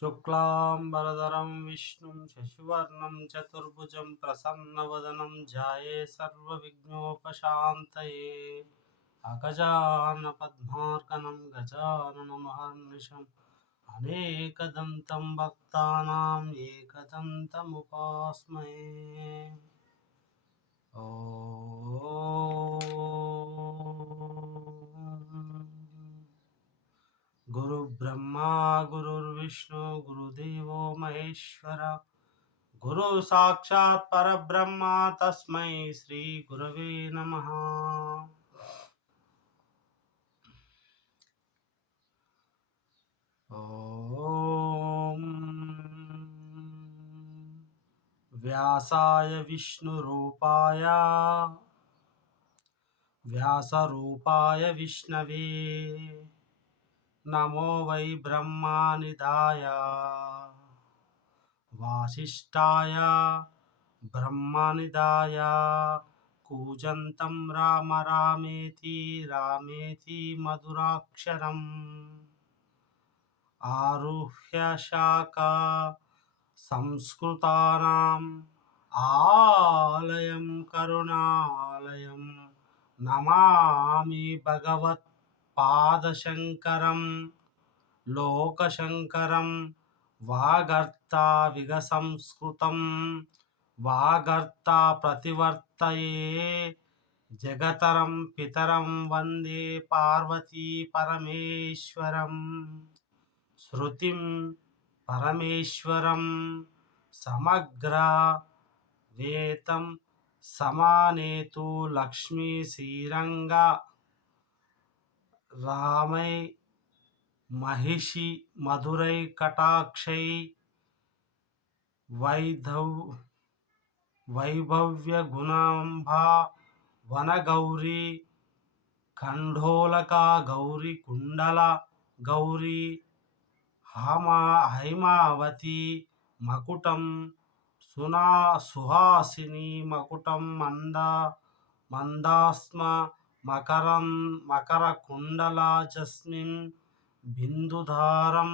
शुक्लांबरधरं विष्णुं शशिवर्णं चतुर्भुजं प्रसन्नवदनं ध्याये सर्वविघ्नोपशान्तये अगजाननपद्मार्कनं गजाननमहर्निशम् अनेकदन्तं भक्तानां एकदन्तमुपास्महे। गुरुब्रह्मा गुरुर्विष्णु गुरुदेवो महेश्वर गुरु साक्षात् परब्रह्म तस्मै श्री गुरवे नमः। ओम व्यासाय व्यासरूपाय विष्णवे नमो वै ब्रह्मानिधाय वासिष्ठाय ब्रह्मनिधाय कूजन्तं राम रामेति रामेति मधुराक्षरम् आरुह्य शाखा संस्कृतानाम् आलयं करुणालयं नमामि भगवत्पादशङ्करं लोकशङ्करं वागर्ता विगसंस्कृतं वागर्ता प्रतिवर्तये जगतरं पितरं वन्दे पार्वती परमेश्वरम् श्रुतिं परमेश्वरं समग्र वेतं समानेतु लक्ष्मी श्रीरंग रामै महिषी मधुरै कटाक्षै वैभव्य गुणांबा वनगौरी खंडोलका गौरी कुंडल गौरी हैमावती मकुटं सुहासिनी मकुटं मंदास्म मकरकुंडला जस्मिन् बिंदुधारं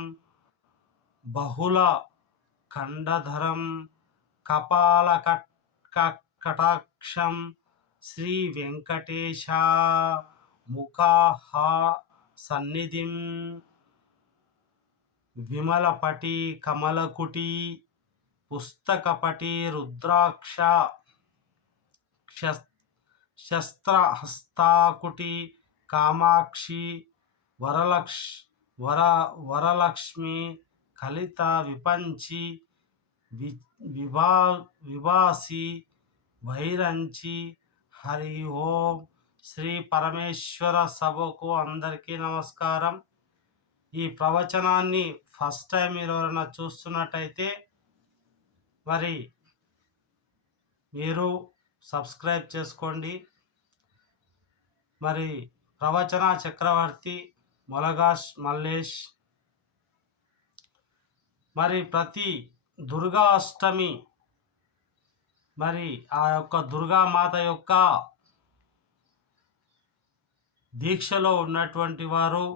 बहुल खंडधरं कपालकटाक्षं श्री वेंकटेश मुखाः सन्निधिं विमलपटी कमलकुटी पुस्तकपटी रुद्राक्ष शस्त्रहस्ताकुटी कामाक्षी वरलक्ष्मी कलित विपंची विभासी వైరంచి హరి ఓం శ్రీ పరమేశ్వర సభకు అందరికీ నమస్కారం। ఈ ప్రవచనాన్ని ఫస్ట్ టైం మీరు ఎవరైనా చూస్తున్నట్టయితే మరి మీరు సబ్స్క్రైబ్ చేసుకోండి। మరి ప్రవచన చక్రవర్తి మొలగాష్ మల్లేష్ మరి ప్రతి దుర్గా అష్టమి మరి ఆ యొక్క దుర్గామాత యొక్క దీక్షలో ఉన్నటువంటి వారు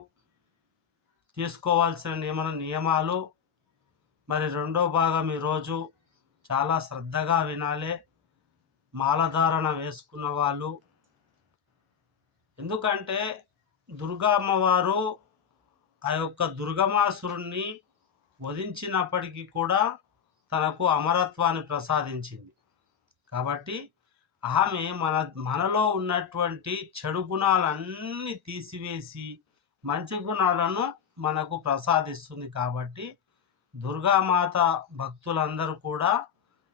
తీసుకోవాల్సిన నియమాలు మరి రెండో భాగం ఈరోజు చాలా శ్రద్ధగా వినాలి మాలధారణ వేసుకున్న వాళ్ళు। ఎందుకంటే దుర్గా అమ్మవారు ఆ యొక్క దుర్గమాసురుణ్ణి వధించినప్పటికీ కూడా తనకు అమరత్వాన్ని ప్రసాదించింది కాబట్టి ఆమె మనలో ఉన్నటువంటి చెడు గుణాలన్నీ తీసివేసి మంచి గుణాలను మనకు ప్రసాదిస్తుంది కాబట్టి దుర్గామాత భక్తులందరూ కూడా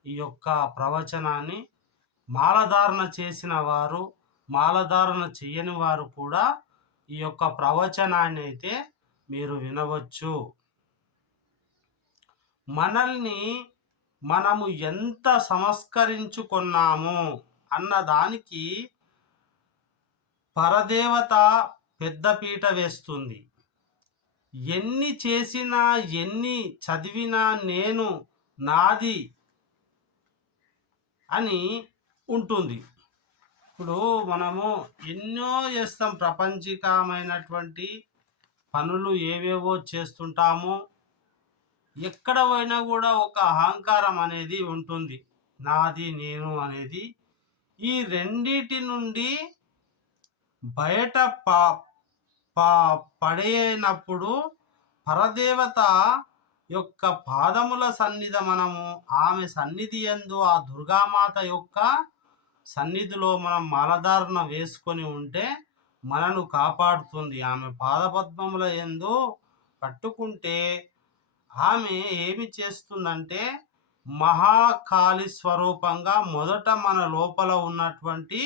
ఈ యొక్క ప్రవచనాన్ని మాలధారణ చేసిన వారు మాలధారణ చేయని వారు కూడా ఈ యొక్క ప్రవచనాన్ని అయితే మీరు వినవచ్చు। మనల్ని మనము ఎంత సంస్కరించుకున్నాము అన్నదానికి పరదేవత పెద్దపీట వేస్తుంది। ఎన్ని చేసినా ఎన్ని చదివినా నేను నాది అని ఉంటుంది। ఇప్పుడు మనము ఎన్నో చేస్తాం, ప్రపంచికమైనటువంటి పనులు ఏవేవో చేస్తుంటాము, ఎక్కడ పోయినా కూడా ఒక అహంకారం అనేది ఉంటుంది. నాది, నేను అనేది. ఈ రెండిటి నుండి బయట పడేనప్పుడు పరదేవత యొక్క పాదముల సన్నిధి మనము ఆమె సన్నిధి యందు ఆ దుర్గామాత యొక్క సన్నిధిలో మనం మాలధారణ వేసుకొని ఉంటే మనను కాపాడుతుంది. ఆమె పాదపద్మముల యందు పట్టుకుంటే ఆమె ఏమి చేస్తుందంటే మహాకాళి స్వరూపంగా మొదట మన లోపల ఉన్నటువంటి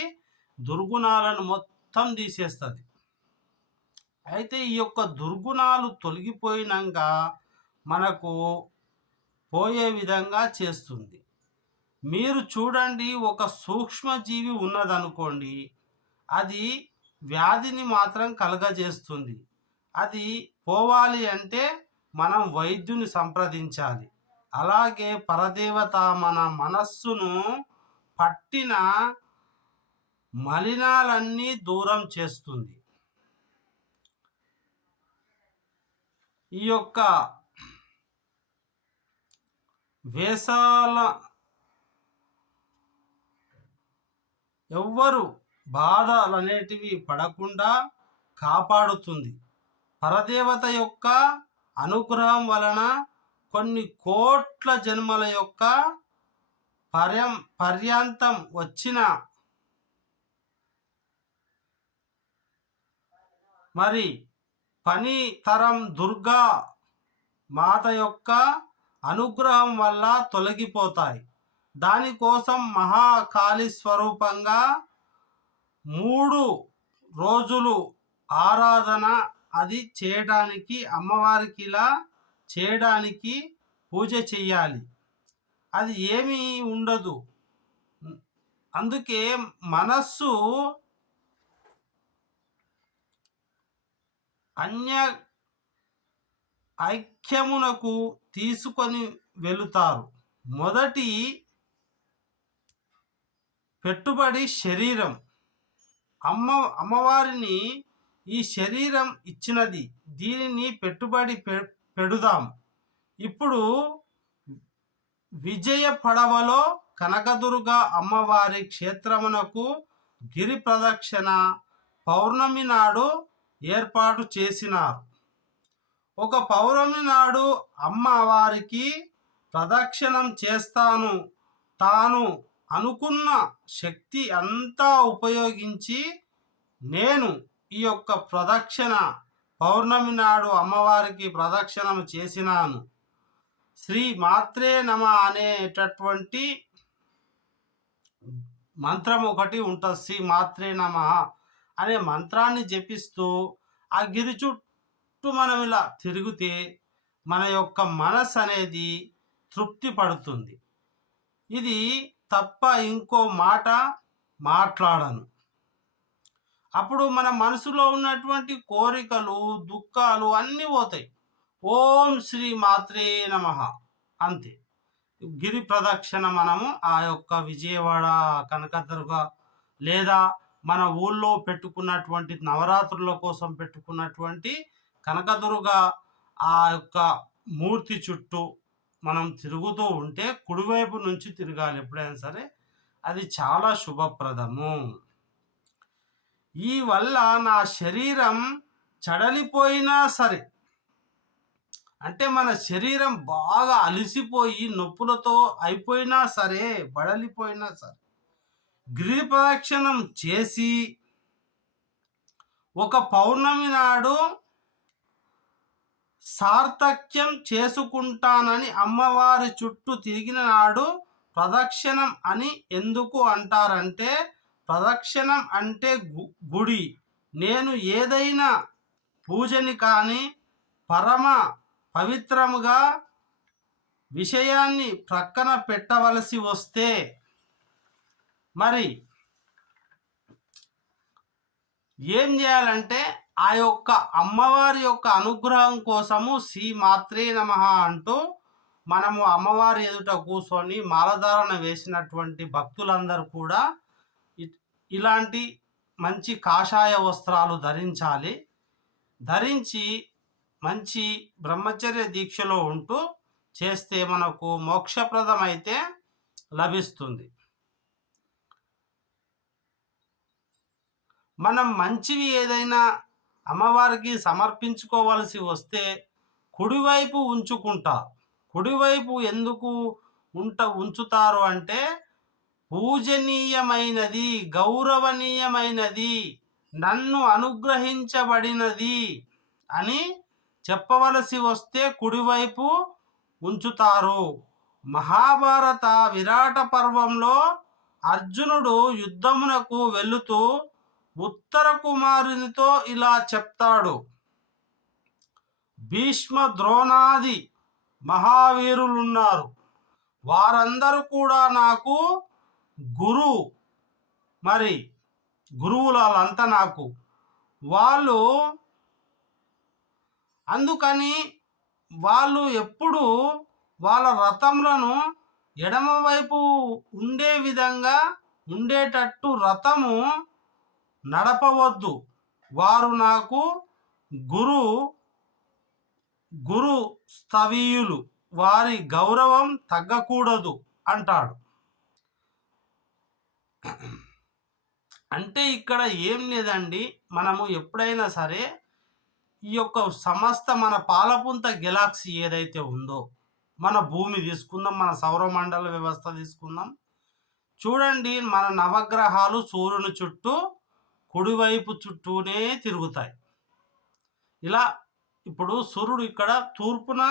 దుర్గుణాలను మొత్తం తీసేస్తుంది. అయితే ఈ యొక్క దుర్గుణాలు తొలగిపోయినాక మనకు పోయే విధంగా చేస్తుంది. మీరు చూడండి, ఒక సూక్ష్మజీవి ఉన్నదనుకోండి, అది వ్యాధిని మాత్రం కలగజేస్తుంది. అది పోవాలి అంటే మనం వైద్యుని సంప్రదించాలి. అలాగే పరదేవత మన మనస్సును పట్టిన మలినాలన్నీ దూరం చేస్తుంది. ఈ యొక్క వేషాల ఎవ్వరు బాధలు అనేటివి పడకుండా కాపాడుతుంది. పరదేవత యొక్క అనుగ్రహం వలన కొన్ని కోట్ల జన్మల యొక్క పర్యంతం వచ్చిన మరి పనితరం దుర్గా మాత యొక్క అనుగ్రహం వల్ల తొలగిపోతాయి. దానికోసం మహాకాళి స్వరూపంగా 3 రోజులు ఆరాధన అది చేయడానికి, అమ్మవారికి ఇలా చేయడానికి పూజ చెయ్యాలి. అది ఏమీ ఉండదు. అందుకే మనస్సు అన్య ఐక్యమునకు తీసుకొని వెళుతారు. మొదటి పెట్టుబడి శరీరం. అమ్మవారిని ఈ శరీరం ఇచ్చినది, దీనిని పెట్టుబడి పెడుదాం. ఇప్పుడు విజయ పడవలో కనకదుర్గ అమ్మవారి క్షేత్రమునకు గిరి ప్రదక్షిణ పౌర్ణమి నాడు ఏర్పాటు చేసినారు. ఒక పౌర్ణమి నాడు అమ్మవారికి ప్రదక్షిణం చేస్తాను. తాను అనుకున్న శక్తి అంతా ఉపయోగించి నేను ఈ యొక్క ప్రదక్షిణ పౌర్ణమి నాడు అమ్మవారికి ప్రదక్షిణం చేసినాను. శ్రీ మాత్రే నమ అనేటటువంటి మంత్రం ఒకటి ఉంటుంది. శ్రీ మాత్రే నమ అనే మంత్రాన్ని జపిస్తూ ఆ గిరి చుట్టూ మనం ఇలా తిరిగితే మన యొక్క మనసు అనేది తృప్తి పడుతుంది. ఇది తప్ప ఇంకో మాట మాట్లాడను. అప్పుడు మన మనసులో ఉన్నటువంటి కోరికలు, దుఃఖాలు అన్నీ పోతాయి. ఓం శ్రీ మాత్రే నమః అంతే. గిరి ప్రదక్షిణ మనము ఆ యొక్క విజయవాడ కనకదుర్గ లేదా మన ఊళ్ళో పెట్టుకున్నటువంటి నవరాత్రుల కోసం పెట్టుకున్నటువంటి కనకదుర్గ ఆ యొక్క మూర్తి చుట్టూ మనం తిరుగుతూ ఉంటే కుడివైపు నుంచి తిరగాలి ఎప్పుడైనా సరే. అది చాలా శుభప్రదము. ఈ వల్ల నా శరీరం చడలిపోయినా సరే, అంటే మన శరీరం బాగా అలసిపోయి నొప్పులతో అయిపోయినా సరే, బడలిపోయినా సరే, గిరి ప్రదక్షిణం చేసి ఒక పౌర్ణమి నాడు సార్థక్యం చేసుకుంటానని అమ్మవారి చుట్టూ తిరిగిన నాడు ప్రదక్షిణం అని ఎందుకు అంటారంటే, ప్రదక్షిణం అంటే గుడి. నేను ఏదైనా పూజని కానీ పరమ పవిత్రముగా విషయాన్ని ప్రక్కన పెట్టవలసి వస్తే మరి ఏం చేయాలంటే ఆ యొక్క అమ్మవారి యొక్క అనుగ్రహం కోసము శ్రీ మాత్రే నమః అంటూ మనము అమ్మవారి ఎదుట కూర్చొని మాలధారణ వేసినటువంటి భక్తులందరూ కూడా ఇలాంటి మంచి కాషాయ వస్త్రాలు ధరించాలి. ధరించి మంచి బ్రహ్మచర్య దీక్షలో ఉంటూ చేస్తే మనకు మోక్షప్రదమైతే లభిస్తుంది. మనం మంచివి ఏదైనా అమ్మవారికి సమర్పించుకోవలసి వస్తే కుడివైపు ఉంచుకుంటారు. కుడివైపు ఎందుకు ఉంచుతారు అంటే పూజనీయమైనది, గౌరవనీయమైనది, నన్ను అనుగ్రహించబడినది అని చెప్పవలసి వస్తే కుడివైపు ఉంచుతారు. మహాభారత విరాట పర్వంలో అర్జునుడు యుద్ధమునకు వెళుతూ ఉత్తర కుమారునితో ఇలా చెప్తాడు: భీష్మ ద్రోణాది మహావీరులున్నారు, వారందరూ కూడా నాకు గురువులంతా నాకు. వాళ్ళు అందుకని వాళ్ళు ఎప్పుడు వాళ్ళ రథములను ఎడమవైపు ఉండే విధంగా ఉండేటట్టు రథము నడపవద్దు. వారు నాకు గురు స్థవీయులు, వారి గౌరవం తగ్గకూడదు అంటాడు. అంటే ఇక్కడ ఏం లేదండి, మనము ఎప్పుడైనా సరే ఈ యొక్క సమస్త మన పాలపుంత గెలాక్సీ ఏదైతే ఉందో, మన భూమి తీసుకుందాం, మన సౌరమండల వ్యవస్థ తీసుకుందాం, చూడండి మన నవగ్రహాలు సూర్యుని చుట్టూ కుడివైపు చుట్టూనే తిరుగుతాయి. ఇలా ఇప్పుడు సూర్యుడు ఇక్కడ తూర్పున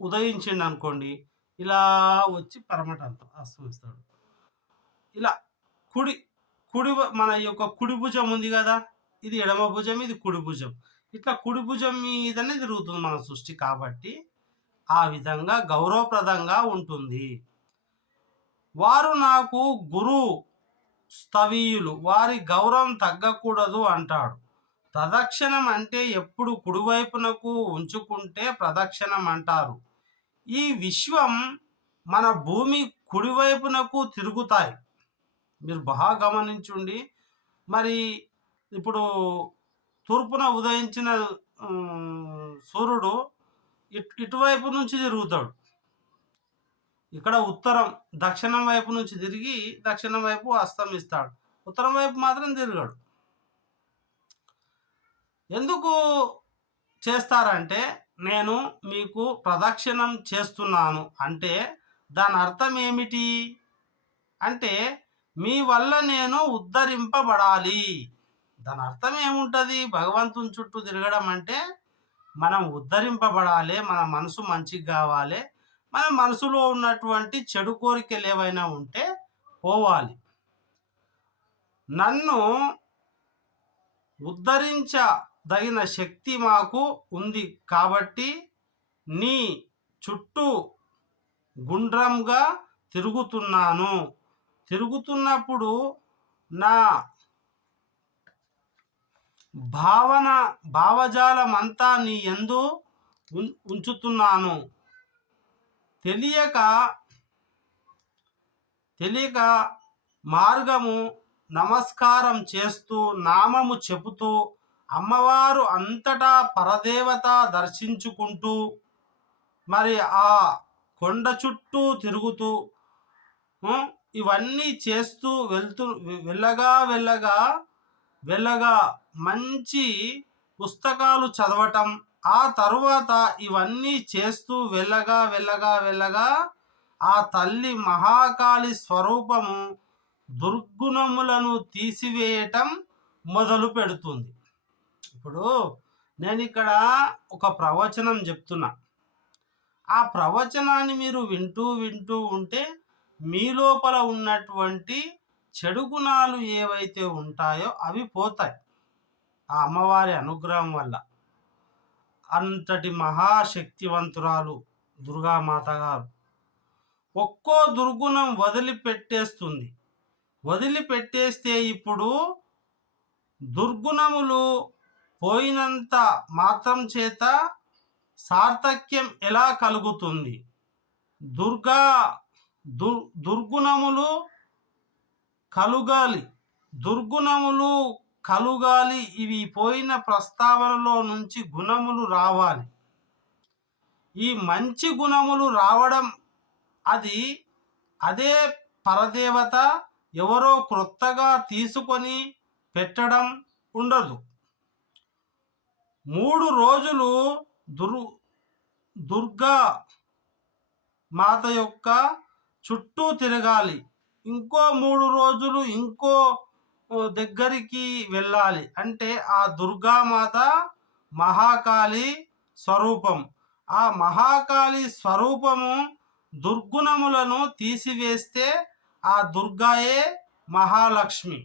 ఉదయించిండు అనుకోండి, ఇలా వచ్చి పరమటంతో అస్తమిస్తాడు. ఇలా కుడి మన యొక్క కుడి భుజం ఉంది కదా, ఇది ఎడమ భుజం, ఇది కుడి భుజం, ఇట్లా కుడి భుజం మీదనే తిరుగుతుంది మన సృష్టి. కాబట్టి ఆ విధంగా గౌరవప్రదంగా ఉంటుంది. వారు నాకు గురు స్థవీయులు, వారి గౌరవం తగ్గకూడదు అంటాడు. ప్రదక్షిణం అంటే ఎప్పుడు కుడివైపునకు ఉంచుకుంటే ప్రదక్షిణం అంటారు. ఈ విశ్వం మన భూమి కుడివైపునకు తిరుగుతాయి. మీరు బాగా గమనించుండి. మరి ఇప్పుడు తూర్పున ఉదయించిన సూర్యుడు ఇటువైపు నుంచి తిరుగుతాడు. ఇక్కడ ఉత్తరం దక్షిణం వైపు నుంచి తిరిగి దక్షిణం వైపు అస్తమిస్తాడు. ఉత్తరం వైపు మాత్రం తిరగడు. ఎందుకు చేస్తారంటే, నేను మీకు ప్రదక్షిణం చేస్తున్నాను అంటే దాని అర్థం ఏమిటి అంటే, మీ వల్ల నేను ఉద్ధరింపబడాలి. దాని అర్థం ఏముంటుంది? భగవంతుని చుట్టూ తిరగడం అంటే మనం ఉద్ధరింపబడాలి, మన మనసు మంచిగా కావాలి, మన మనసులో ఉన్నటువంటి చెడు కోరికలు ఏవైనా ఉంటే పోవాలి. నన్ను ఉద్ధరించదగిన శక్తి మాకు ఉంది కాబట్టి నీ చుట్టూ గుండ్రంగా తిరుగుతున్నాను. తిరుగుతున్నప్పుడు నా భావజాలమంతా నీ యందు ఉంచుతున్నాను. తెలియక మార్గము నమస్కారం చేస్తూ నామము చెబుతూ అమ్మవారు అంతటా పరదేవత దర్శించుకుంటూ మరి ఆ కొండ చుట్టూ తిరుగుతూ ఇవన్నీ చేస్తూ వెళ్ళగా మంచి పుస్తకాలు చదవటం, ఆ తరువాత ఇవన్నీ చేస్తూ వెళ్ళగా ఆ తల్లి మహాకాళి స్వరూపము దుర్గుణములను తీసివేయటం మొదలు పెడుతుంది. ఇప్పుడు నేను ఇక్కడ ఒక ప్రవచనం చెప్తున్నా. ఆ ప్రవచనాన్ని మీరు వింటూ ఉంటే మీ లోపల ఉన్నటువంటి చెడు గుణాలు ఏవైతే ఉంటాయో అవి పోతాయి ఆ అమ్మవారి అనుగ్రహం వల్ల. అంతటి మహాశక్తివంతురాలు దుర్గామాత గారు ఒక్కో దుర్గుణం వదిలిపెట్టేస్తే ఇప్పుడు దుర్గుణములు పోయినంత మాత్రం చేత సార్థక్యం ఎలా కలుగుతుంది? దుర్గుణములు కలుగాలి, ఇవి పోయిన ప్రస్తావనలో నుంచి గుణములు రావాలి. ఈ మంచి గుణములు రావడం అది అదే పరదేవత ఎవరో క్రొత్తగా తీసుకొని పెట్టడం ఉండదు. 3 రోజులు దుర్గా మాత యొక్క చుట్టూ తిరగాలి. ఇంకో 3 రోజులు ఇంకో దగ్గరికి వెళ్ళాలి. అంటే ఆ దుర్గామాత మహాకాళి స్వరూపం. ఆ మహాకాళి స్వరూపము దుర్గుణములను తీసివేస్తే ఆ దుర్గాయే మహాలక్ష్మి.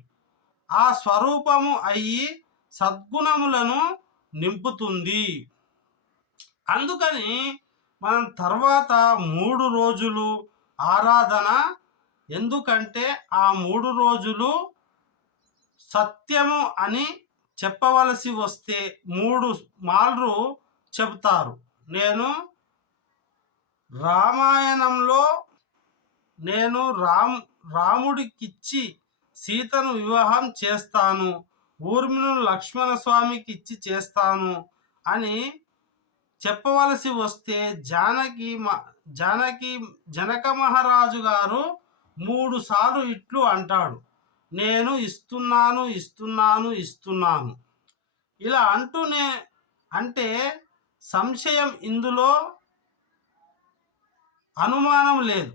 ఆ స్వరూపము అయ్యి సద్గుణములను నింపుతుంది. అందుకని మనం తర్వాత 3 రోజులు ఆరాధన, ఎందుకంటే ఆ 3 రోజులు సత్యము అని చెప్పవలసి వస్తే 3 మార్లు చెబుతారు. నేను రామాయణంలో నేను రాముడికిచ్చి సీతను వివాహం చేస్తాను, ఊర్మిళను లక్ష్మణ స్వామికి ఇచ్చి చేస్తాను అని చెప్పవలసి వస్తే జనక మహారాజు గారు 3 సార్లు ఇట్లు అంటాడు, నేను ఇస్తున్నాను ఇస్తున్నాను ఇస్తున్నాను. ఇలా అంటూనే అంటే సంశయం, ఇందులో అనుమానం లేదు.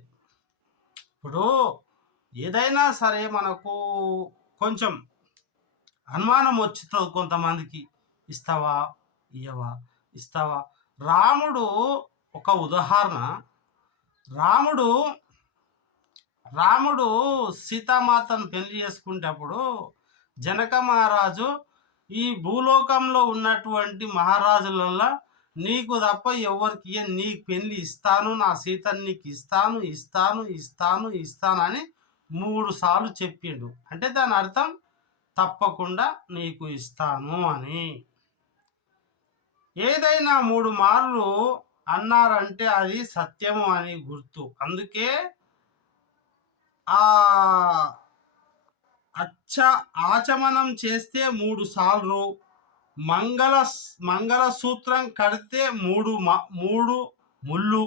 ఇప్పుడు ఏదైనా సరే మనకు కొంచెం అనుమానం వచ్చుతుంది కొంతమందికి, ఇస్తావా ఇయ్యవా, ఇస్తావా. రాముడు ఒక ఉదాహరణ. రాముడు సీతామాతను పెళ్లి చేసుకునేటప్పుడు జనక మహారాజు ఈ భూలోకంలో ఉన్నటువంటి మహారాజులలో నీకు తప్ప ఎవరికి నీకు పెళ్లి ఇస్తాను, నా సీతను నీకు ఇస్తాను ఇస్తాను ఇస్తాను ఇస్తాను అని 3 సార్లు చెప్పిండు. అంటే దాని అర్థం తప్పకుండా నీకు ఇస్తాను అని. ఏదైనా 3 మార్లు అన్నారంటే అది సత్యము అని గుర్తు. అందుకే ఆ ఆచమనం చేస్తే 3 సార్లు, మంగళసూత్రం కడితే 3 ముళ్ళు.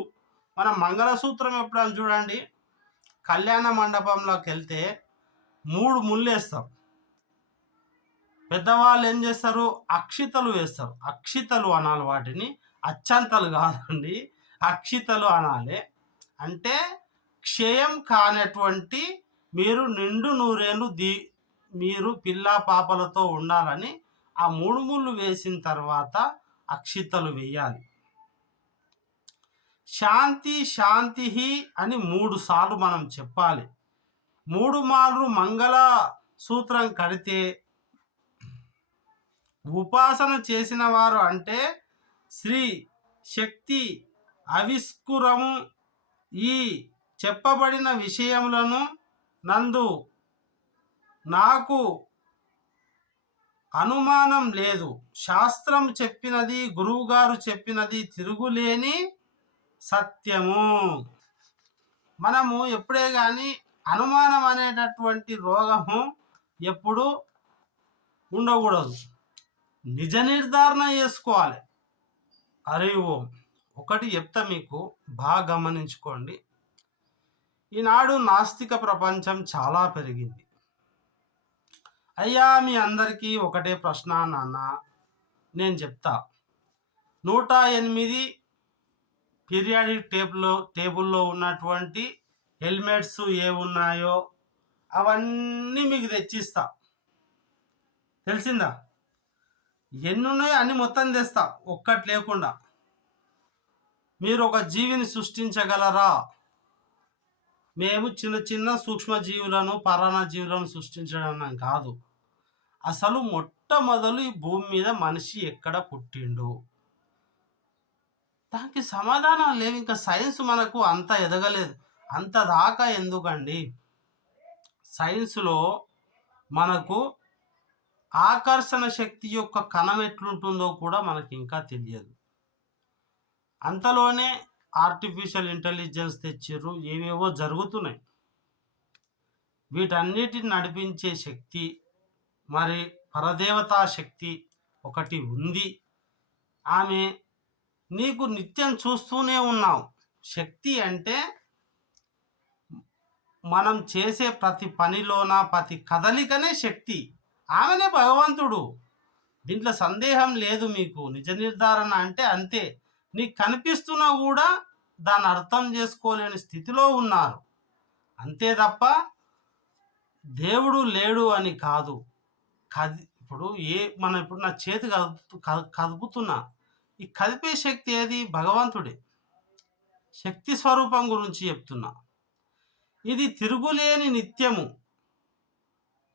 మనం మంగళసూత్రం ఎప్పుడని చూడండి, కళ్యాణ మండపంలోకి వెళ్తే 3 ముళ్ళు వేస్తాం. పెద్దవాళ్ళు ఏం చేస్తారు, అక్షితలు వేస్తారు. అక్షితలు అనాలి, వాటిని అచ్చంతలు కాదండి, అక్షితలు అనాలి. అంటే క్షయం కానటువంటి మీరు నిండు నూరేళ్ళు మీరు పిల్లా పాపలతో ఉండాలని ఆ 3 ముళ్ళు వేసిన తర్వాత అక్షితలు వేయాలి. శాంతి శాంతి అని 3 సార్లు మనం చెప్పాలి. 3 మార్లు మంగళ సూత్రం కడితే ఉపాసన చేసిన వారు, అంటే శ్రీ శక్తి ఆవిష్కరము ఈ చెప్పబడిన విషయములను నాకు అనుమానం లేదు. శాస్త్రం చెప్పినది, గురువుగారు చెప్పినది తిరుగులేని సత్యము. మనము ఎప్పుడే కానీ అనుమానం అనేటటువంటి రోగము ఎప్పుడు ఉండకూడదు. నిజ నిర్ధారణ చేసుకోవాలి. హరి ఓం. ఒకటి చెప్తా మీకు, బాగా గమనించుకోండి. ఈనాడు నాస్తిక ప్రపంచం చాలా పెరిగింది. అయ్యా మీ అందరికీ ఒకటే ప్రశ్న నాన్న, నేను చెప్తా. 108 పీరియాడిక్ టేబుల్లో ఉన్నటువంటి హెల్మెట్స్ ఏమున్నాయో అవన్నీ మీకు తెచ్చిస్తా. తెలిసిందా? ఎన్నున్నాయో అన్ని మొత్తం తెస్తా, ఒక్కటి లేకుండా. మీరు ఒక జీవిని సృష్టించగలరా? మేము చిన్న చిన్న సూక్ష్మజీవులను, పరాన్నజీవులను సృష్టించడం కాదు. అసలు మొట్టమొదలు ఈ భూమి మీద మనిషి ఎక్కడ పుట్టిండు, దానికి సమాధానం లేవు. ఇంకా సైన్స్ మనకు అంత ఎదగలేదు. అంత దాకా ఎందుకండి? సైన్స్లో మనకు ఆకర్షణ శక్తి యొక్క కణం ఎట్లుంటుందో కూడా మనకి ఇంకా తెలియదు. అంతలోనే ఆర్టిఫిషియల్ ఇంటెలిజెన్స్ తెచ్చిర్రు, ఏవేవో జరుగుతున్నాయి. వీటన్నిటిని నడిపించే శక్తి మరి పరదేవతా శక్తి ఒకటి ఉంది. ఆమె నీకు నిత్యం చూస్తూనే ఉన్నావు. శక్తి అంటే మనం చేసే ప్రతి పనిలోన ప్రతి కదలికనే శక్తి. ఆమెనే భగవంతుడు. దీంట్లో సందేహం లేదు మీకు. నిజ నిర్ధారణ అంటే అంతే. నీకు కనిపిస్తున్నా కూడా దాన్ని అర్థం చేసుకోలేని స్థితిలో ఉన్నారు. అంతే తప్ప దేవుడు లేడు అని కాదు. ఇప్పుడు ఇప్పుడు నా చేతి కదుపుతున్నా, ఈ కదిపే శక్తి ఏది? భగవంతుడే. శక్తి స్వరూపం గురించి చెప్తున్నా. ఇది తిరుగులేని నిత్యము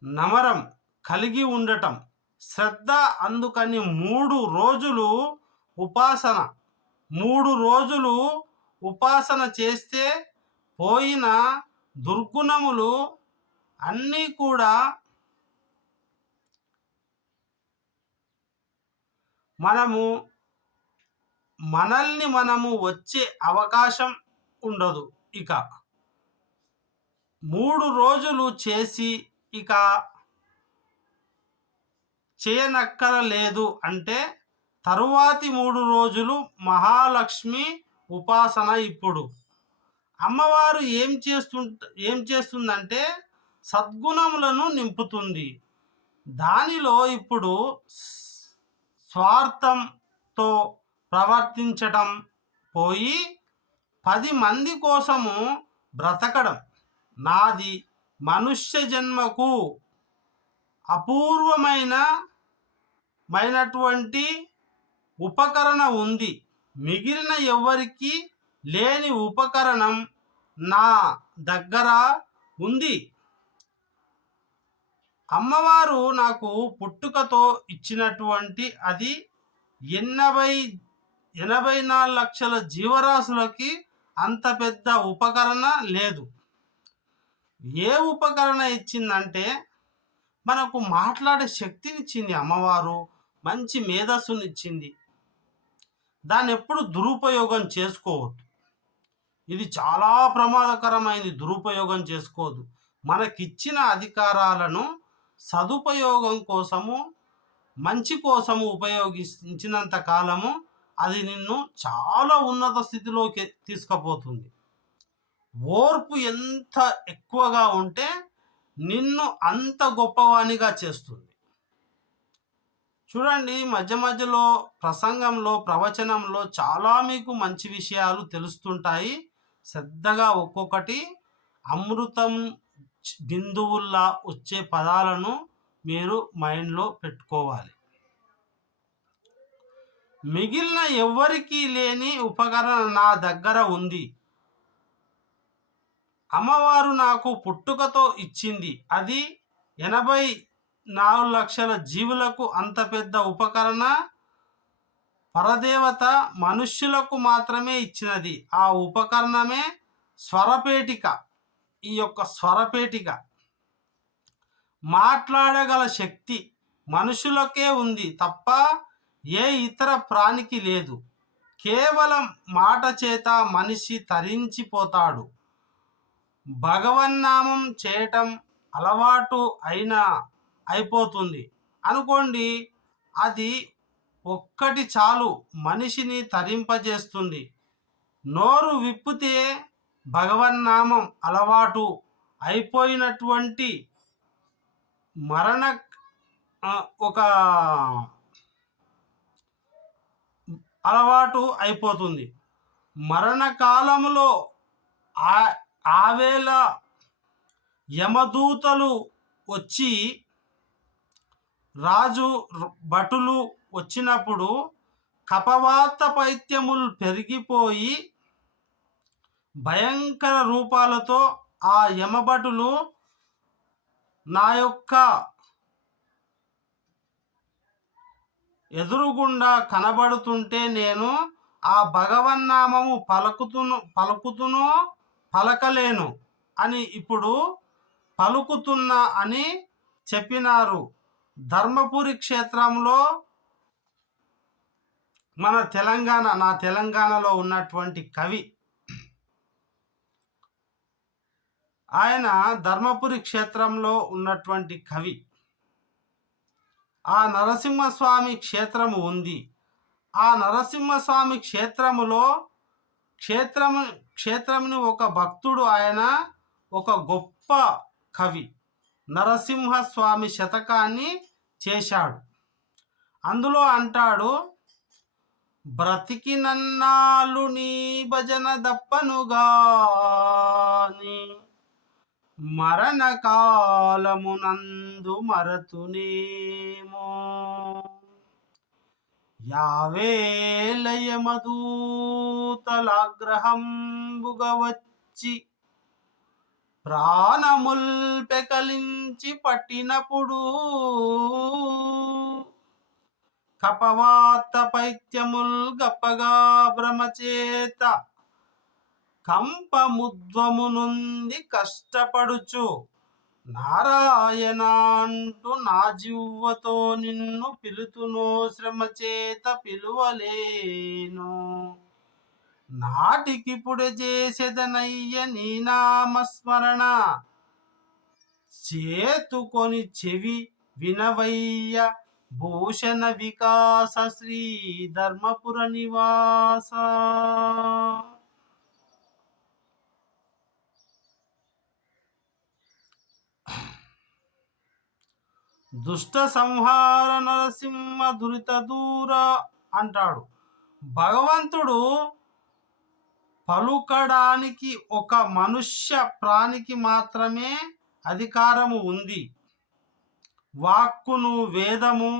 నమరం కలిగి ఉండటం శ్రద్ధ. అందుకని 3 రోజులు ఉపాసన 3 రోజులు ఉపాసన చేస్తే పోయిన దుర్గుణములు అన్నీ కూడా మనము వచ్చే అవకాశం ఉండదు. ఇక 3 రోజులు చేసి ఇక చేయనక్కరలేదు అంటే తరువాతి 3 రోజులు మహాలక్ష్మి ఉపాసన. ఇప్పుడు అమ్మవారు ఏం చేస్తుందంటే సద్గుణములను నింపుతుంది. దానిలో ఇప్పుడు స్వార్థంతో ప్రవర్తించడం పోయి 10 మంది కోసము బ్రతకడం. నాది మనుష్య జన్మకు అపూర్వమైనటువంటి ఉపకరణ ఉంది. మిగిలిన ఎవరికి లేని ఉపకరణం నా దగ్గర ఉంది. అమ్మవారు నాకు పుట్టుకతో ఇచ్చినటువంటి అది 84 లక్షల జీవరాశులకి అంత పెద్ద ఉపకరణ లేదు. ఏ ఉపకరణ ఇచ్చిందంటే మనకు మాట్లాడే శక్తినిచ్చింది అమ్మవారు. మంచి మేధస్సునిచ్చింది. దాన్ని ఎప్పుడు దురుపయోగం చేసుకోవద్దు. ఇది చాలా ప్రమాదకరమైనది. దురుపయోగం చేసుకోవద్దు. మనకిచ్చిన అధికారాలను సదుపయోగం కోసము, మంచి కోసము ఉపయోగించినంత కాలము అది నిన్ను చాలా ఉన్నత స్థితిలోకి తీసుకుపోతుంది. ఓర్పు ఎంత ఎక్కువగా ఉంటే నిన్ను అంత గొప్పవానిగా చేస్తుంది. చూడండి, మధ్య మధ్యలో ప్రసంగంలో, ప్రవచనంలో చాలా మీకు మంచి విషయాలు తెలుస్తుంటాయి. శ్రద్ధగా ఒక్కొక్కటి అమృతం బిందువుల్లా వచ్చే పదాలను మీరు మైండ్లో పెట్టుకోవాలి. మిగిలిన ఎవ్వరికీ లేని ఉపకరణ నా దగ్గర ఉంది. అమ్మవారు నాకు పుట్టుకతో ఇచ్చింది. అది 84 లక్షల జీవులకు అంత పెద్ద ఉపకరణ. పరదేవత మనుష్యులకు మాత్రమే ఇచ్చినది. ఆ ఉపకరణమే స్వరపేటిక. ఈ యొక్క స్వరపేటిక మాట్లాడగల శక్తి మనుషులకే ఉంది తప్ప ఏ ఇతర ప్రాణికి లేదు. కేవలం మాట చేత మనిషి తరించిపోతాడు. భగవన్నామం చేయటం అలవాటు అయిపోతుంది అనుకోండి. అది ఒక్కటి చాలు, మనిషిని తరింపజేస్తుంది. నోరు విప్పితే భగవన్నామం అలవాటు అయిపోయినటువంటి అలవాటు అయిపోతుంది. మరణకాలములో ఆవేళ యమదూతలు వచ్చి రాజు భటులు వచ్చినప్పుడు కపవాత పైత్యములు పెరిగిపోయి భయంకర రూపాలతో ఆ యమభటులు నా యొక్క ఎదురుగుండా కనబడుతుంటే నేను ఆ భగవన్నామము పలుకుతునో పలకలేను అని ఇప్పుడు పలుకుతున్నా అని చెప్పినారు. ధర్మపురి క్షేత్రంలో నా తెలంగాణలో ఉన్నటువంటి కవి, ఆయన ధర్మపురి క్షేత్రంలో ఉన్నటువంటి కవి. ఆ నరసింహస్వామి క్షేత్రము ఉంది. ఆ నరసింహస్వామి క్షేత్రము క్షేత్రముని ఒక భక్తుడు, ఆయన ఒక గొప్ప కవి, నరసింహస్వామి శతకాన్ని చేశాడు. అందులో అంటాడు, బ్రతికినన్నాళ్ళు నీ భజన దప్పనుగాని మరణకాలమునందు మరతునేమో. యావేలయమదూతలాగ్రహంబుగ వచ్చి ప్రాణముల్ పెకలించి పట్టినప్పుడు కపవాత పైత్యముల్ గప్పగా భ్రమచేత కంపముద్వమునుంది కష్టపడుచు నారాయణ అంటూ నా జివ్వతో నిన్ను పిలుతును, శ్రమ చేత పిలువలేను. నాటికిప్పుడు చేసేదనయ్య నీ నామస్మరణ, చేతుకొని చెవి వినవయ్య భూషణ వికాస శ్రీ ధర్మపుర నివాస. దుష్ట సంహార నరసింహ దురిత దూర అంటాడు. భగవంతుడు పలుకడానికి ఒక మనుష్య ప్రాణికి మాత్రమే అధికారము ఉంది. వాక్కును వేదము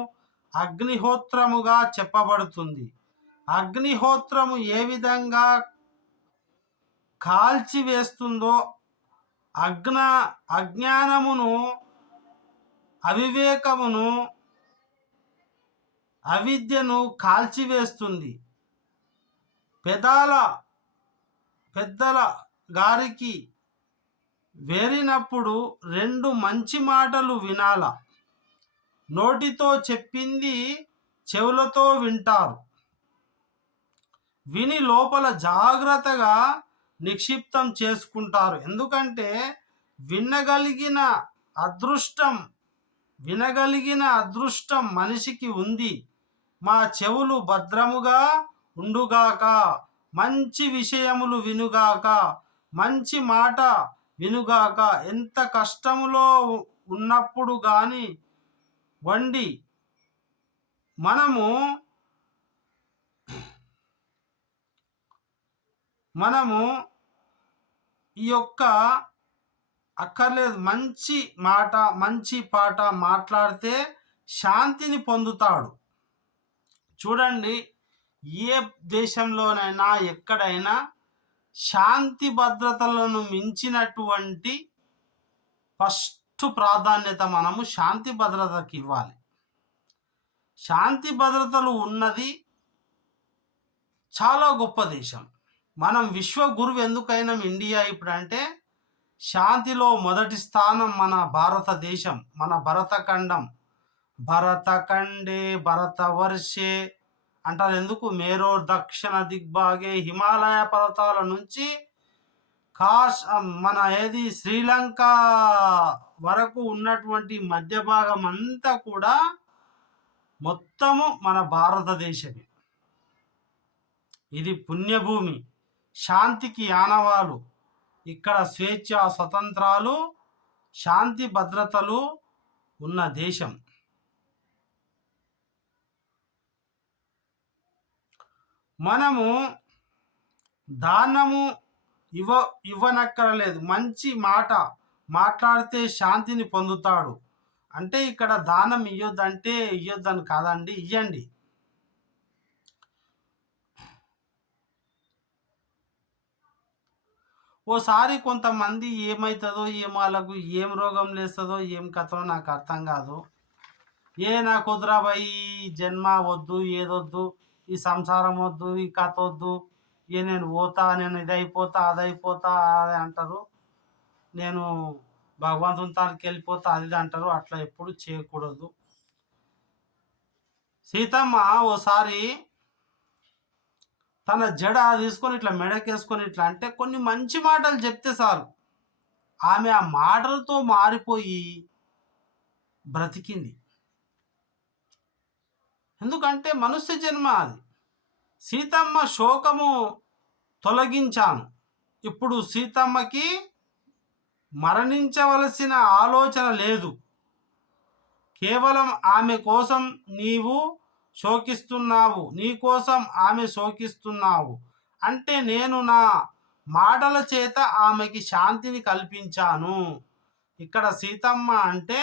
అగ్నిహోత్రముగా చెప్పబడుతుంది. అగ్నిహోత్రము ఏ విధంగా కాల్చివేస్తుందో అజ్ఞానమును, అవివేకమును, అవిద్యను కాల్చివేస్తుంది. పెద్దల గారికి వేరినప్పుడు రెండు మంచి మాటలు వినాల. నోటితో చెప్పింది చెవులతో వింటారు. విని లోపల జాగ్రత్తగా నిక్షిప్తం చేసుకుంటారు. ఎందుకంటే వినగలిగిన అదృష్టం మనిషికి ఉంది. మా చెవులు భద్రముగా ఉండుగాక, మంచి విషయములు వినుగాక, మంచి మాట వినుగాక. ఎంత కష్టములో ఉన్నప్పుడు గాని వండి మనము ఈ యొక్క అక్కర్లేదు, మంచి మాట మంచి పాట మాట్లాడితే శాంతిని పొందుతాడు. చూడండి, ఏ దేశంలోనైనా ఎక్కడైనా శాంతి భద్రతలను మించినటువంటి ఫస్ట్ ప్రాధాన్యత మనము శాంతి భద్రతకి ఇవ్వాలి. శాంతి భద్రతలు ఉన్నది చాలా గొప్ప దేశం. మనం విశ్వగురువు ఎందుకైనా ఇండియా ఇప్పుడంటే శాంతిలో మొదటి స్థానం మన భారతదేశం, మన భరతఖండం. భరతఖండే భరతవర్షే అంటారు. ఎందుకు? మేరోర్ దక్షిణ దిగ్భాగే, హిమాలయ పర్వతాల నుంచి మన శ్రీలంక వరకు ఉన్నటువంటి మధ్య భాగం అంతా కూడా మొత్తము మన భారతదేశమే. ఇది పుణ్యభూమి, శాంతికి ఆనవాలు. ఇక్కడ స్వేచ్ఛ, స్వతంత్రాలు, శాంతి భద్రతలు ఉన్న దేశం. మనము దానము ఇవ్వనక్కరలేదు. మంచి మాట మాట్లాడితే శాంతిని పొందుతాడు. అంటే ఇక్కడ దానం ఇవ్వద్దంటే ఇవ్వద్దని కాదండి, ఇవ్వండి. ఓసారి కొంతమంది ఏమవుతుందో వాళ్ళకు ఏం రోగం లేస్తుందో ఏం కథో నాకు అర్థం కాదు. నాకు వద్దురాబాయి, జన్మ వద్దు, ఏదొద్దు, ఈ సంసారం వద్దు, ఈ కథ వద్దు, నేను పోతా, నేను ఇదైపోతా అదైపోతా అది అంటారు. నేను భగవంతుని తానికి వెళ్ళిపోతా అది అంటారు. అట్లా ఎప్పుడు చేయకూడదు. సీతమ్మ ఓసారి తన జడ తీసుకొని ఇట్లా మెడకేసుకొని ఇట్లా అంటే కొన్ని మంచి మాటలు చెప్తే చాలు, ఆమె ఆ మాటలతో మారిపోయి బ్రతికింది. ఎందుకంటే మనుష్య జన్మ అది. సీతమ్మ శోకము తొలగించాను. ఇప్పుడు సీతమ్మకి మరణించవలసిన ఆలోచన లేదు. కేవలం ఆమె కోసం నీవు శోకిస్తున్నావు, నీ కోసం ఆమె శోకిస్తున్నావు. అంటే నేను నా మాటల చేత ఆమెకి శాంతిని కల్పించాను. ఇక్కడ సీతమ్మ అంటే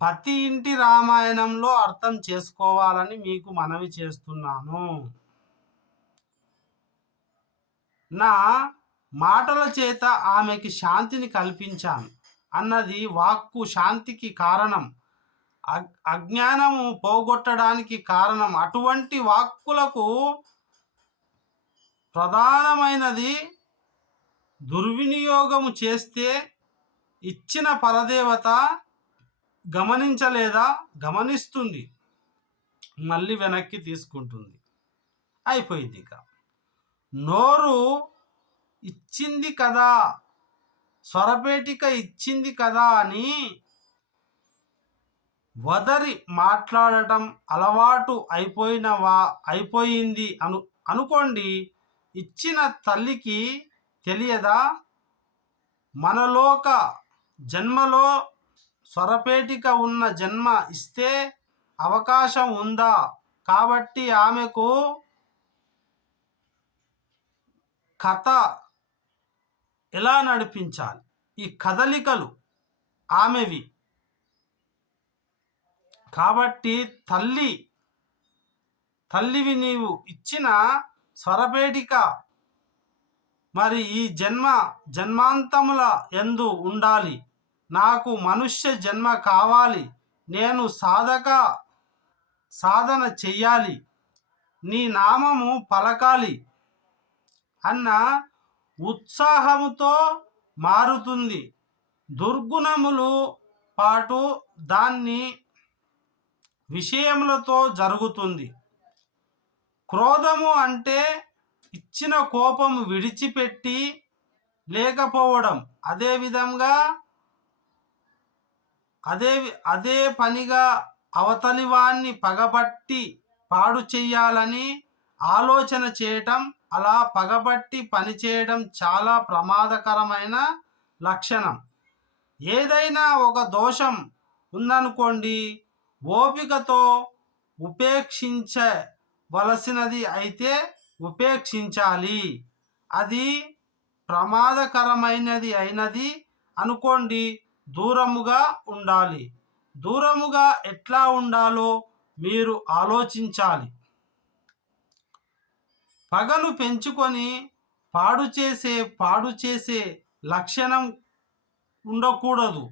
ప్రతి ఇంటి రామాయణంలో అర్థం చేసుకోవాలని మీకు మనవి చేస్తున్నాను. నా మాటల చేత ఆమెకి శాంతిని కల్పించాను అన్నది వాక్కు శాంతికి కారణం, అజ్ఞానము పోగొట్టడానికి కారణం. అటువంటి వాక్కులకు ప్రధానమైనది దుర్వినియోగము చేస్తే ఇచ్చిన పరదేవత గమనించలేదా? గమనిస్తుంది, మళ్ళీ వెనక్కి తీసుకుంటుంది, అయిపోయింది. ఇక నోరు ఇచ్చింది కదా, స్వరపేటిక ఇచ్చింది కదా అని వదరి మాట్లాడటం అలవాటు అయిపోయింది అనుకోండి. ఇచ్చిన తల్లికి తెలియదా? మనలోక జన్మలో స్వరపేటిక ఉన్న జన్మ ఇస్తే అవకాశం ఉందా? కాబట్టి ఆమెకు కథ ఎలా నడిపించాలి, ఈ కదలికలు ఆమెవి. కాబట్టి తల్లివి నీవు ఇచ్చిన స్వరపేటిక మరి ఈ జన్మాంతముల యందు ఉండాలి. నాకు మనుష్య జన్మ కావాలి, నేను సాధన చెయ్యాలి, నీ నామము పలకాలి అన్న ఉత్సాహముతో మారుతుంది. దుర్గుణములు పాటు దాన్ని విషయములతో జరుగుతుంది. క్రోధము అంటే ఇచ్చిన కోపము విడిచిపెట్టి లేకపోవడం. అదే పనిగా అవతలి వాణ్ణి పగబట్టి పాడు చెయ్యాలని ఆలోచన చేయటం, అలా పగబట్టి పనిచేయడం చాలా ప్రమాదకరమైన లక్షణం. ఏదైనా ఒక దోషం ఉందనుకోండి, ఓపికతో ఉపేక్షించవలసినది అయితే ఉపేక్షించాలి. అది ప్రమాదకరమైనది అయినది అనుకోండి, దూరముగా ఉండాలి. దూరముగా ఎట్లా ఉండాలో మీరు ఆలోచించాలి. పగను పెంచుకొని పాడు చేసే లక్షణం ఉండకూడదు.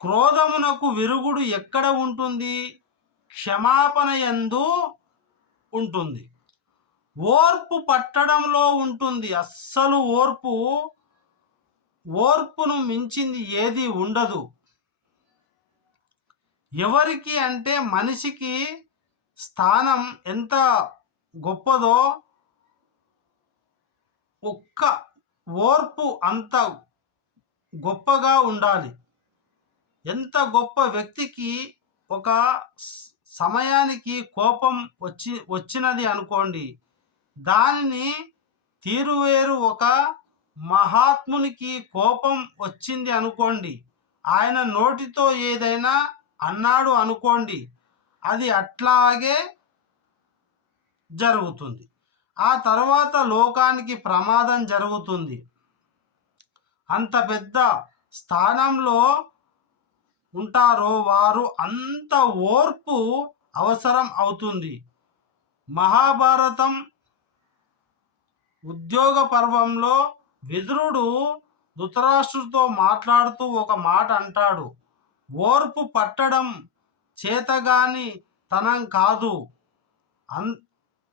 క్రోధమునకు విరుగుడు ఎక్కడ ఉంటుంది? క్షమాపణ యందు ఉంటుంది, ఓర్పు పట్టడంలో ఉంటుంది. అస్సలు ఓర్పును మించింది ఏది ఉండదు. ఎవరికి అంటే మనిషికి స్థానం ఎంత గొప్పదో ఒక్క ఓర్పు అంత గొప్పగా ఉండాలి. ఎంత గొప్ప వ్యక్తికి ఒక సమయానికి కోపం వచ్చినది అనుకోండి, దానిని తీరువేరు. ఒక మహాత్మునికి కోపం వచ్చింది అనుకోండి, ఆయన నోటితో ఏదైనా అన్నాడు అనుకోండి, అది అట్లాగే జరుగుతుంది. ఆ తర్వాత లోకానికి ప్రమాదం జరుగుతుంది. అంత పెద్ద స్థానంలో ఉంటారో వారు అంత ఓర్పు అవసరం అవుతుంది. మహాభారతం ఉద్యోగ పర్వంలో విదురుడు ధృతరాష్ట్రుడితో మాట్లాడుతూ ఒక మాట అంటాడు, ఓర్పు పట్టడం చేతగాని తనం కాదు,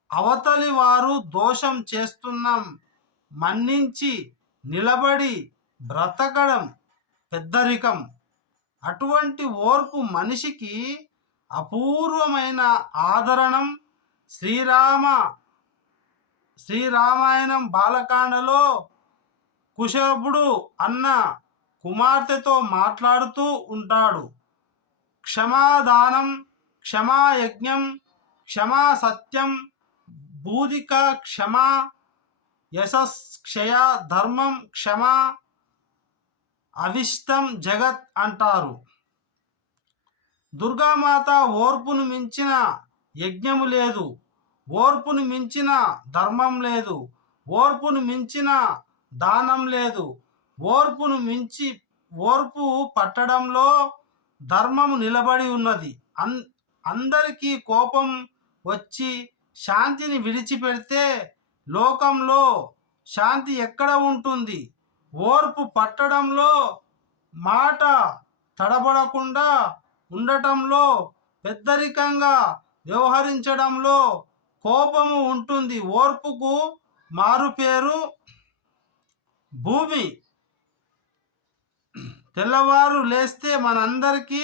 అవతలి వారు దోషం చేస్తున్నాం మన్నించి నిలబడి బ్రతకడం పెద్దరికం. అటువంటి ఓర్పు మనిషికి అపూర్వమైన ఆదరణం. శ్రీరామాయణం బాలకాండలో కుశపుడు అన్న కుమార్తెతో మాట్లాడుతూ ఉంటాడు. క్షమాదానం, క్షమాయజ్ఞం, క్షమా సత్యం, బూదిక క్షమా, యశస్క్షయ, ధర్మం క్షమా, అవిష్టం జగత్ అంటారు. దుర్గామాత ఓర్పును మించిన యజ్ఞము లేదు, ఓర్పును మించిన ధర్మం లేదు, ఓర్పును మించిన దానం లేదు. ఓర్పు పట్టడంలో ధర్మము నిలబడి ఉన్నది. అందరికీ కోపం వచ్చి శాంతిని విడిచిపెడితే లోకంలో శాంతి ఎక్కడ ఉంటుంది? ఓర్పు పట్టడంలో, మాట తడబడకుండా ఉండటంలో, పెద్దరికంగా వ్యవహరించడంలో కోపము ఉంటుంది. ఓర్పుకు మారుపేరు భూమి. తెల్లవారు లేస్తే మనందరికీ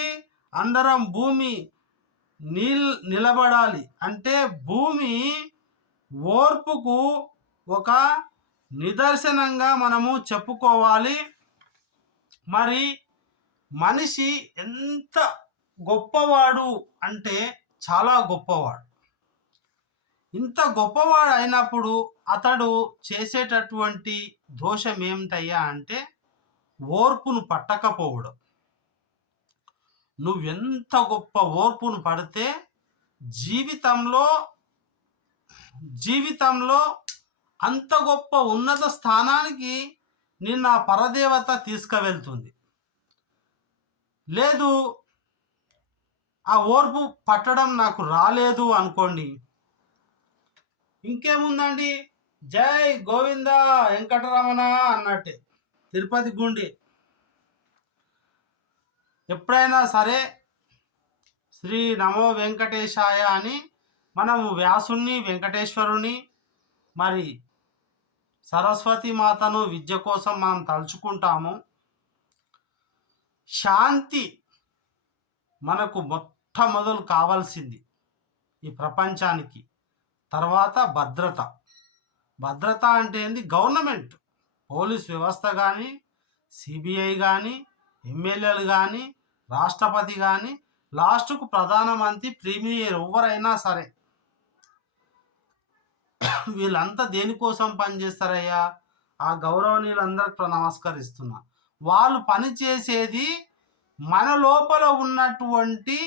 అందరం భూమి నిలబడాలి అంటే భూమి ఓర్పుకు ఒక నిదర్శనంగా మనము చెప్పుకోవాలి. మరి మనిషి ఎంత గొప్పవాడు అంటే చాలా గొప్పవాడు. ఇంత గొప్పవాడు అయినప్పుడు అతడు చేసేటటువంటి దోషం ఏమిటయ్యా అంటే ఓర్పును పట్టకపోవడం. నువ్వెంత గొప్ప ఓర్పును పడితే జీవితంలో అంత గొప్ప ఉన్నత స్థానానికి నిన్న పరదేవత తీసుకువెళ్తుంది. లేదు ఆ ఓర్పు పట్టడం నాకు రాలేదు అనుకోండి, ఇంకేముందండి, జై గోవింద వెంకటరమణ అన్నట్టే తిరుపతి గుండి. ఎప్పుడైనా సరే శ్రీ నమో వెంకటేశాయ అని మనము వ్యాసుని, వెంకటేశ్వరుని, మరి సరస్వతి మాతను విద్య కోసం మనం తలుచుకుంటాము. శాంతి మనకు మొట్టమొదలు కావాల్సింది ఈ ప్రపంచానికి. తర్వాత భద్రత అంటే ఏంది? గవర్నమెంట్, పోలీస్ వ్యవస్థ కానీ, సిబిఐ కానీ, ఎమ్మెల్యేలు కానీ, రాష్ట్రపతి కానీ, లాస్ట్కు ప్రధానమంత్రి, ప్రీమియర్ ఎవరైనా సరే వీళ్ళంతా దేనికోసం పనిచేస్తారయ్యా? ఆ గౌరవనీయులందరికీ నమస్కరిస్తున్నా. వాళ్ళు పనిచేసేది మన లోపల ఉన్నటువంటి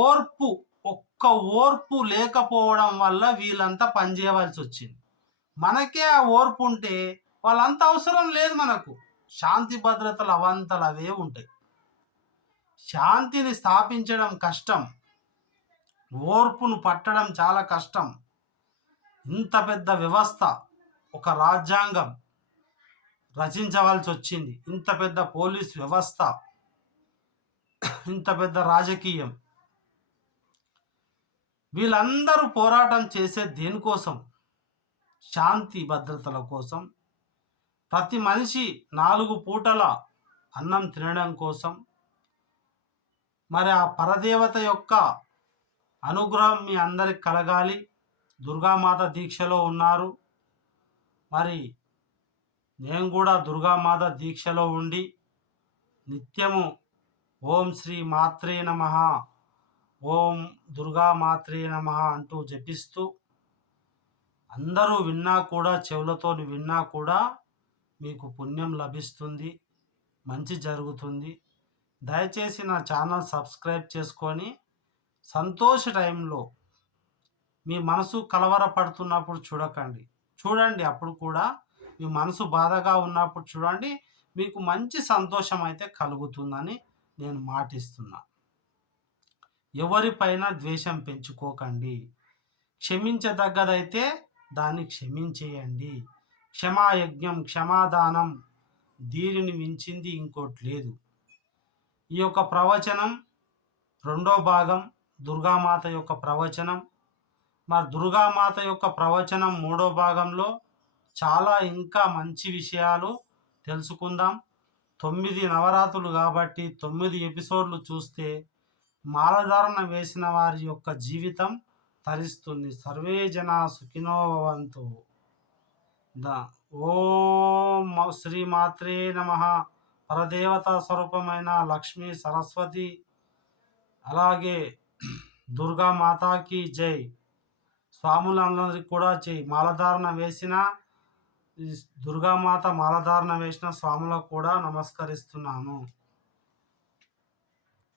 ఓర్పు, ఒక్క ఓర్పు లేకపోవడం వల్ల వీళ్ళంతా పనిచేయవలసి వచ్చింది. మనకే ఆ ఓర్పు ఉంటే వాళ్ళంతా అవసరం లేదు మనకు. శాంతి భద్రతలు అవంతలు అవే ఉంటాయి. శాంతిని స్థాపించడం కష్టం, ఓర్పును పట్టడం చాలా కష్టం. ఇంత పెద్ద వ్యవస్థ, ఒక రాజ్యాంగం రచించవలసి వచ్చింది. ఇంత పెద్ద పోలీస్ వ్యవస్థ, ఇంత పెద్ద రాజకీయం, వీళ్ళందరూ పోరాటం చేసే దేనికోసం? శాంతి భద్రతల కోసం. ప్రతి మనిషి 4 పూటల అన్నం తినడం కోసం. మరి ఆ పరదేవత యొక్క అనుగ్రహం మీ అందరికి కలగాలి. దుర్గామాత దీక్షలో ఉన్నారు. మరి నేను కూడా దుర్గామాత దీక్షలో ఉండి నిత్యము ఓం శ్రీ మాత్రే నమః, ఓం దుర్గామాత్రే నమః అంటూ జపిస్తూ, అందరూ విన్నా కూడా, చెవులతో విన్నా కూడా మీకు పుణ్యం లభిస్తుంది, మంచి జరుగుతుంది. దయచేసి నా ఛానల్ సబ్స్క్రైబ్ చేసుకొని సంతోష టైంలో మీ మనసు కలవరపడుతున్నప్పుడు చూడండి. అప్పుడు కూడా మీ మనసు బాధగా ఉన్నప్పుడు చూడండి, మీకు మంచి సంతోషం అయితే కలుగుతుందని నేను మాటిస్తున్నా. ఎవరిపైన ద్వేషం పెంచుకోకండి. క్షమించదగ్గదైతే దాన్ని క్షమించేయండి. క్షమాయజ్ఞం, క్షమాదానం, దీనిని మించింది ఇంకోటి లేదు. ఈ యొక్క ప్రవచనం 2వ భాగం దుర్గామాత యొక్క ప్రవచనం. మరి దుర్గామాత యొక్క ప్రవచనం 3వ భాగంలో చాలా ఇంకా మంచి విషయాలు తెలుసుకుందాం. 9 నవరాత్రులు కాబట్టి 9 ఎపిసోడ్లు చూస్తే మాలధారణ వేసిన వారి యొక్క జీవితం తరిస్తుంది. సర్వే జనా సుఖినో భవంతు. ఓం శ్రీ మాత్రే నమః. పరదేవతా స్వరూపమైన లక్ష్మీ సరస్వతి, అలాగే దుర్గా మాతాకి జై. స్వాములందరికీ కూడా జై. మాలధారణ వేసిన ఈ దుర్గామాత మాలధారణ వేసిన స్వాములకు కూడా నమస్కరిస్తున్నాను.